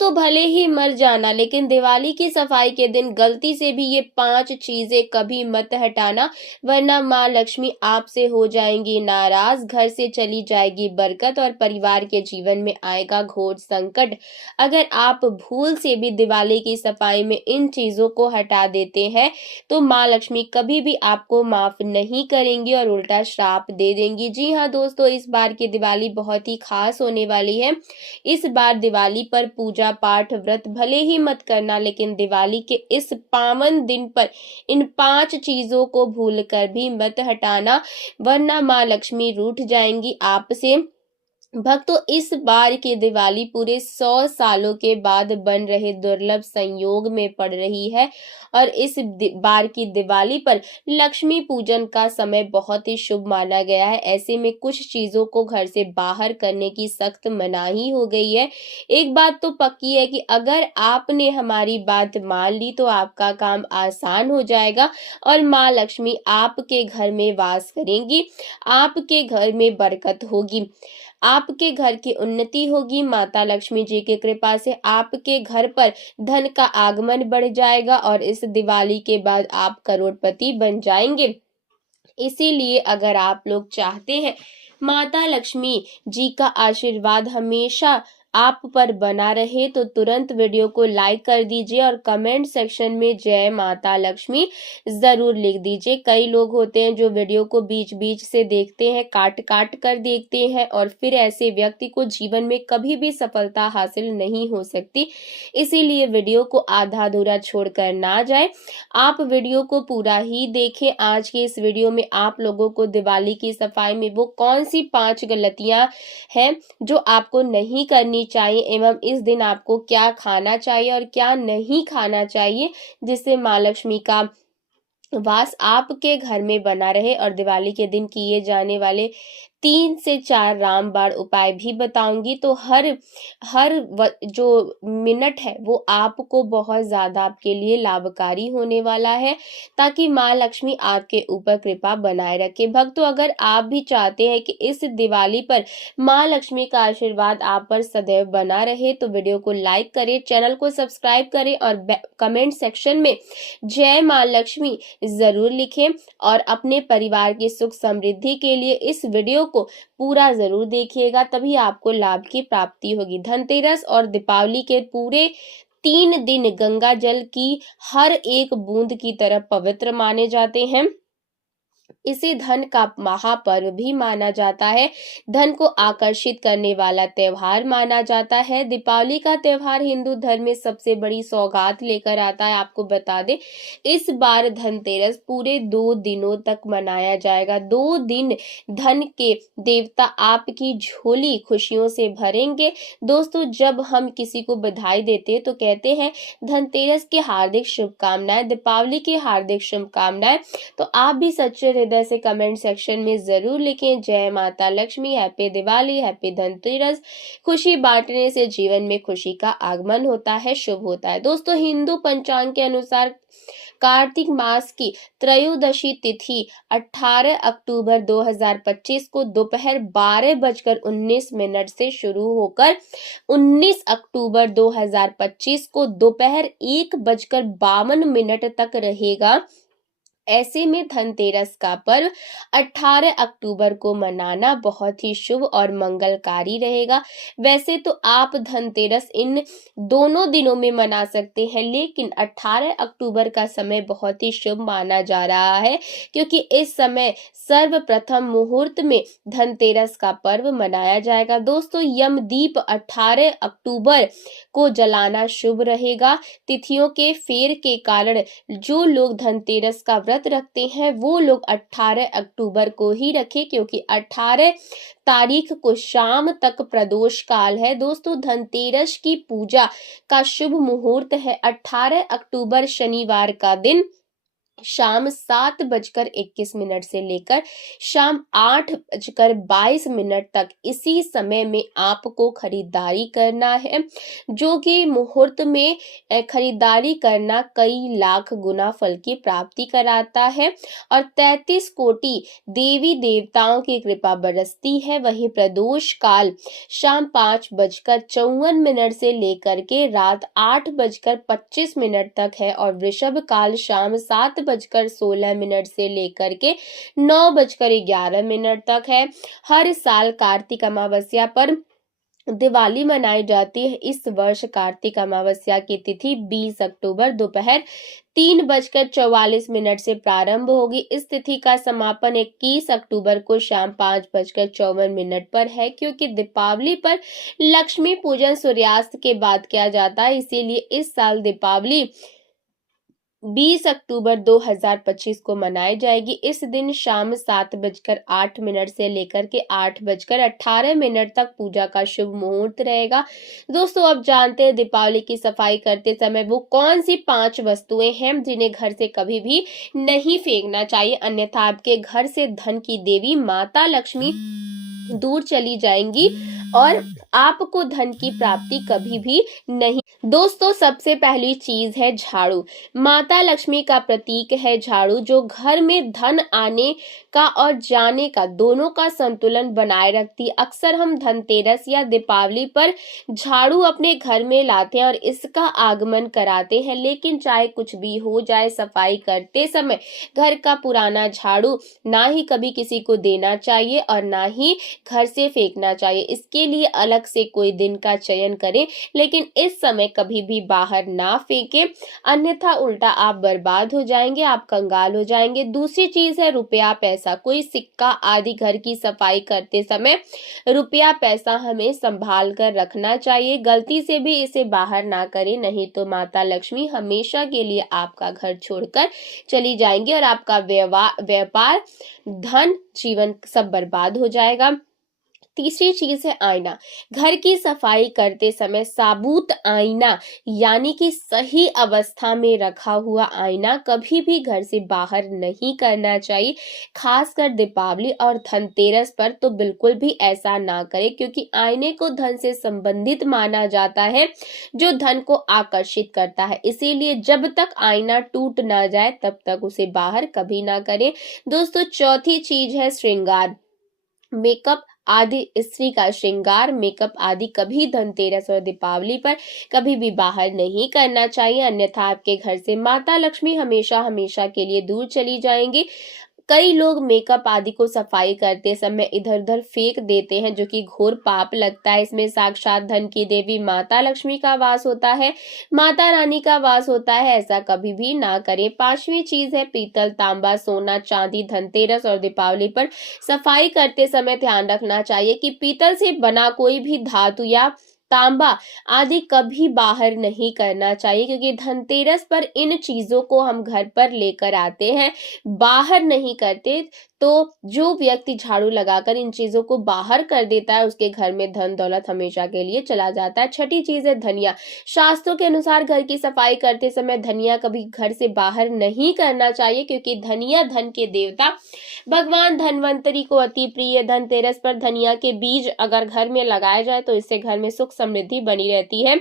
तो भले ही मर जाना, लेकिन दिवाली की सफाई के दिन गलती से भी ये 5 चीजें कभी मत हटाना, वरना माँ लक्ष्मी आपसे हो जाएंगी नाराज, घर से चली जाएगी बरकत और परिवार के जीवन में आएगा घोर संकट। अगर आप भूल से भी दिवाली की सफाई में इन चीजों को हटा देते हैं, तो माँ लक्ष्मी कभी भी आपको माफ नहीं करेंगी और उल्टा श्राप दे देंगी। जी हाँ दोस्तों, इस बार की दिवाली बहुत ही खास होने वाली है। इस बार दिवाली पर पूजा पाठ व्रत भले ही मत करना, लेकिन दिवाली के इस पावन दिन पर इन 5 चीजों को भूलकर भी मत हटाना, वरना माँ लक्ष्मी रूठ जाएंगी आपसे। भक्तों, इस बार की दिवाली पूरे 100 सालों के बाद बन रहे दुर्लभ संयोग में पड़ रही है और इस बार की दिवाली पर लक्ष्मी पूजन का समय बहुत ही शुभ माना गया है। ऐसे में कुछ चीजों को घर से बाहर करने की सख्त मनाही हो गई है। एक बात तो पक्की है कि अगर आपने हमारी बात मान ली तो आपका काम आसान हो जाएगा और माँ लक्ष्मी आपके घर में वास करेंगी, आपके घर में बरकत होगी, आपके घर की उन्नति होगी। माता लक्ष्मी जी की कृपा से आपके घर पर धन का आगमन बढ़ जाएगा और इस दिवाली के बाद आप करोड़पति बन जाएंगे। इसीलिए अगर आप लोग चाहते हैं माता लक्ष्मी जी का आशीर्वाद हमेशा आप पर बना रहे, तो तुरंत वीडियो को लाइक कर दीजिए और कमेंट सेक्शन में जय माता लक्ष्मी जरूर लिख दीजिए। कई लोग होते हैं जो वीडियो को बीच बीच से देखते हैं, काट काट कर देखते हैं, और फिर ऐसे व्यक्ति को जीवन में कभी भी सफलता हासिल नहीं हो सकती। इसीलिए वीडियो को आधा अधूरा छोड़कर ना जाए, आप वीडियो को पूरा ही देखें। आज के इस वीडियो में आप लोगों को दिवाली की सफाई में वो कौन सी 5 गलतियां हैं जो आपको नहीं करनी चाहिए, एवं इस दिन आपको क्या खाना चाहिए और क्या नहीं खाना चाहिए, जिससे माँ लक्ष्मी का वास आपके घर में बना रहे, और दिवाली के दिन किए जाने वाले 3 से 4 रामबाण उपाय भी बताऊंगी। तो हर हर जो मिनट है वो आपको बहुत ज्यादा आपके लिए लाभकारी होने वाला है, ताकि माँ लक्ष्मी आपके ऊपर कृपा बनाए रखे। भक्तों, अगर आप भी चाहते हैं कि इस दिवाली पर माँ लक्ष्मी का आशीर्वाद आप पर सदैव बना रहे, तो वीडियो को लाइक करें, चैनल को सब्सक्राइब करें और कमेंट सेक्शन में जय माँ लक्ष्मी जरूर लिखें। और अपने परिवार की सुख समृद्धि के लिए इस वीडियो को पूरा जरूर देखिएगा, तभी आपको लाभ की प्राप्ति होगी। धनतेरस और दीपावली के पूरे 3 दिन गंगा जल की हर एक बूंद की तरह पवित्र माने जाते हैं। इसे धन का महापर्व भी माना जाता है, धन को आकर्षित करने वाला त्योहार माना जाता है। दीपावली का त्योहार हिंदू धर्म में सबसे बड़ी सौगात लेकर आता है। आपको बता दें, इस बार धनतेरस पूरे 2 दिनों तक मनाया जाएगा। 2 दिन धन के देवता आपकी झोली खुशियों से भरेंगे। दोस्तों, जब हम किसी को बधाई देते हैं तो कहते हैं धनतेरस की हार्दिक शुभकामनाएं, दीपावली की हार्दिक शुभकामनाएं। तो आप भी सच्चे हृदय से कमेंट सेक्शन में जरूर लिखें जय माता लक्ष्मी, हैप्पी दिवाली, हैप्पी धनतेरस। खुशी बांटने से जीवन में खुशी का आगमन होता है, शुभ होता है। दोस्तों, हिंदू पंचांग के अनुसार कार्तिक मास की त्रयोदशी तिथि 18 अक्टूबर 2025 को दोपहर 12:19 से शुरू होकर 19 अक्टूबर 2025 को दोपहर 1:52 तक रहेगा। ऐसे में धनतेरस का पर्व 18 अक्टूबर को मनाना बहुत ही शुभ और मंगलकारी रहेगा। वैसे तो आप धनतेरस इन दोनों दिनों में मना सकते हैं, लेकिन 18 अक्टूबर का समय बहुत ही शुभ माना जा रहा है, क्योंकि इस समय सर्वप्रथम मुहूर्त में धनतेरस का पर्व मनाया जाएगा। दोस्तों, यमदीप 18 अक्टूबर को जलाना शुभ रहेगा। तिथियों के फेर के कारण जो लोग धनतेरस का व्रत रखते हैं वो लोग 18 अक्टूबर को ही रखें, क्योंकि 18 तारीख को शाम तक प्रदोष काल है। दोस्तों, धनतेरस की पूजा का शुभ मुहूर्त है 18 अक्टूबर शनिवार का दिन शाम 7:21 से लेकर शाम 8:22 तक इसी समय में आपको खरीदारी करना है, जो कि मुहूर्त में खरीदारी करना कई लाख गुना फल की प्राप्ति कराता है और 33 कोटि देवी देवताओं की कृपा बरसती है। वहीं प्रदोष काल शाम 5:54 से लेकर के रात 8:25 तक है और वृषभ काल शाम 7:16 से लेकर के 9:11 तक है। हर साल कार्तिक अमावस्या पर दिवाली मनाई जाती है। इस वर्ष कार्तिक अमावस्या की तिथि 20 अक्टूबर दोपहर 3:44 से प्रारंभ होगी। इस तिथि का समापन 21 अक्टूबर को शाम 5:54 पर है। क्योंकि दीपावली पर लक्ष्मी पूजन सूर्यास्त के बाद किया जाता है, इसीलिए इस साल दीपावली 20 अक्टूबर 2025 को मनाई जाएगी। इस दिन शाम 7:08 से लेकर के 8:18 तक पूजा का शुभ मुहूर्त रहेगा। दोस्तों, अब जानते हैं दीपावली की सफाई करते समय वो कौन सी 5 वस्तुएं हैं जिन्हें घर से कभी भी नहीं फेंकना चाहिए, अन्यथा आपके घर से धन की देवी माता लक्ष्मी दूर चली जाएंगी और आपको धन की प्राप्ति कभी भी नहीं। दोस्तों, सबसे पहली चीज है झाड़ू। माता लक्ष्मी का प्रतीक है झाड़ू, जो घर में धन आने का और जाने का दोनों का संतुलन बनाए रखती है। अक्सर हम धनतेरस या दीपावली पर झाड़ू अपने घर में लाते हैं और इसका आगमन कराते हैं, लेकिन चाहे कुछ भी हो जाए, सफाई करते समय घर का पुराना झाड़ू ना ही कभी किसी को देना चाहिए और ना ही घर से फेंकना चाहिए। इसके लिए अलग से कोई दिन का चयन करें, लेकिन इस समय कभी भी बाहर ना फेंकें, अन्यथा उल्टा आप बर्बाद हो जाएंगे, आप कंगाल हो जाएंगे। दूसरी चीज है रुपया पैसा। कोई सिक्का आदि घर की सफाई करते समय रुपया पैसा हमें संभाल कर रखना चाहिए। गलती से भी इसे बाहर ना करें, नहीं तो माता लक्ष्मी हमेशा के लिए आपका घर छोड़कर चली जाएंगी और आपका व्यापार, धन, जीवन सब बर्बाद हो जाएगा। तीसरी चीज है आईना। घर की सफाई करते समय साबुत आईना यानी कि सही अवस्था में रखा हुआ आईना कभी भी घर से बाहर नहीं करना चाहिए। खासकर दीपावली और धनतेरस पर तो बिल्कुल भी ऐसा ना करें, क्योंकि आईने को धन से संबंधित माना जाता है, जो धन को आकर्षित करता है। इसीलिए जब तक आईना टूट ना जाए तब तक उसे बाहर कभी ना करें। दोस्तों, चौथी चीज है श्रृंगार। मेकअप आदि, स्त्री का श्रृंगार, मेकअप आदि कभी धनतेरस और दीपावली पर कभी भी बाहर नहीं करना चाहिए, अन्यथा आपके घर से माता लक्ष्मी हमेशा हमेशा के लिए दूर चली जाएंगी। कई लोग मेकअप आदि को सफाई करते समय इधर उधर फेंक देते हैं, जो कि घोर पाप लगता है। इसमें साक्षात धन की देवी माता लक्ष्मी का वास होता है, माता रानी का वास होता है, ऐसा कभी भी ना करें। पांचवी चीज है पीतल, तांबा, सोना, चांदी। धनतेरस और दीपावली पर सफाई करते समय ध्यान रखना चाहिए कि पीतल से बना कोई भी धातु या तांबा आदि कभी बाहर नहीं करना चाहिए, क्योंकि धनतेरस पर इन चीजों को हम घर पर लेकर आते हैं, बाहर नहीं करते। तो जो व्यक्ति झाड़ू लगाकर इन चीजों को बाहर कर देता है, उसके घर में धन दौलत हमेशा के लिए चला जाता है। छठी चीज है धनिया। शास्त्रों के अनुसार घर की सफाई करते समय धनिया कभी घर से बाहर नहीं करना चाहिए, क्योंकि धनिया धन के देवता भगवान धन्वंतरी को अति प्रिय। धनतेरस पर धनिया के बीज अगर घर में लगाए जाए तो इससे घर में सुख समृद्धि बनी रहती है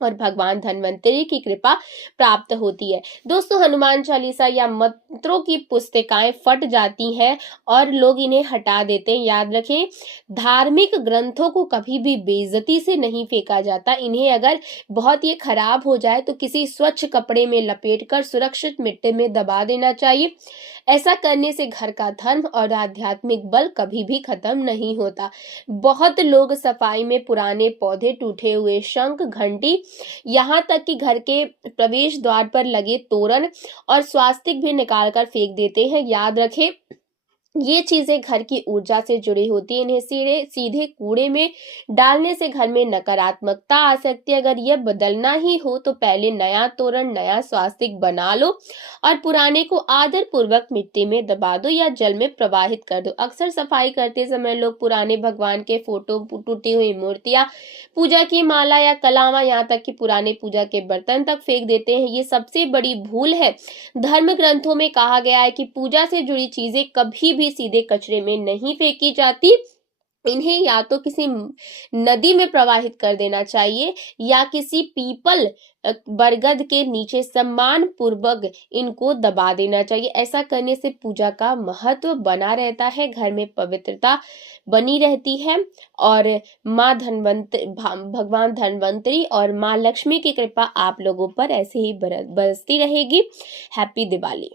और भगवान धन्वंतरी की कृपा प्राप्त होती है। दोस्तों, हनुमान चालीसा या मंत्रों की पुस्तिकाएं फट जाती हैं और लोग इन्हें हटा देते हैं। याद रखें, धार्मिक ग्रंथों को कभी भी बेइज्जती से नहीं फेंका जाता। इन्हें अगर बहुत ये खराब हो जाए तो किसी स्वच्छ कपड़े में लपेटकर सुरक्षित मिट्टी में दबा देना चाहिए। ऐसा करने से घर का धर्म और आध्यात्मिक बल कभी भी खत्म नहीं होता। बहुत लोग सफाई में पुराने पौधे, टूटे हुए शंख, घंटी, यहाँ तक कि घर के प्रवेश द्वार पर लगे तोरण और स्वास्तिक भी निकालकर फेंक देते हैं। याद रखें, ये चीजें घर की ऊर्जा से जुड़ी होती है, इन्हें सीधे सीधे कूड़े में डालने से घर में नकारात्मकता आ सकती है। अगर ये बदलना ही हो तो पहले नया तोरण, नया स्वास्तिक बना लो और पुराने को आदर पूर्वक मिट्टी में दबा दो या जल में प्रवाहित कर दो। अक्सर सफाई करते समय लोग पुराने भगवान के फोटो, टूटी हुई मूर्तियां, पूजा की माला या कलावा, यहाँ तक कि पुराने पूजा के बर्तन तक फेंक देते हैं। ये सबसे बड़ी भूल है। धर्म ग्रंथों में कहा गया है कि पूजा से जुड़ी चीजें कभी भी सीधे कचरे में नहीं फेंकी जाती। इन्हें या तो किसी नदी में प्रवाहित कर देना चाहिए या किसी पीपल, बरगद के नीचे सम्मान पूर्वक इनको दबा देना चाहिए। ऐसा करने से पूजा का महत्व बना रहता है, घर में पवित्रता बनी रहती है और भगवान धनवंतरी और माँ लक्ष्मी की कृपा आप लोगों पर ऐसे ही बरसती रहेगी। हैप्पी दिवाली।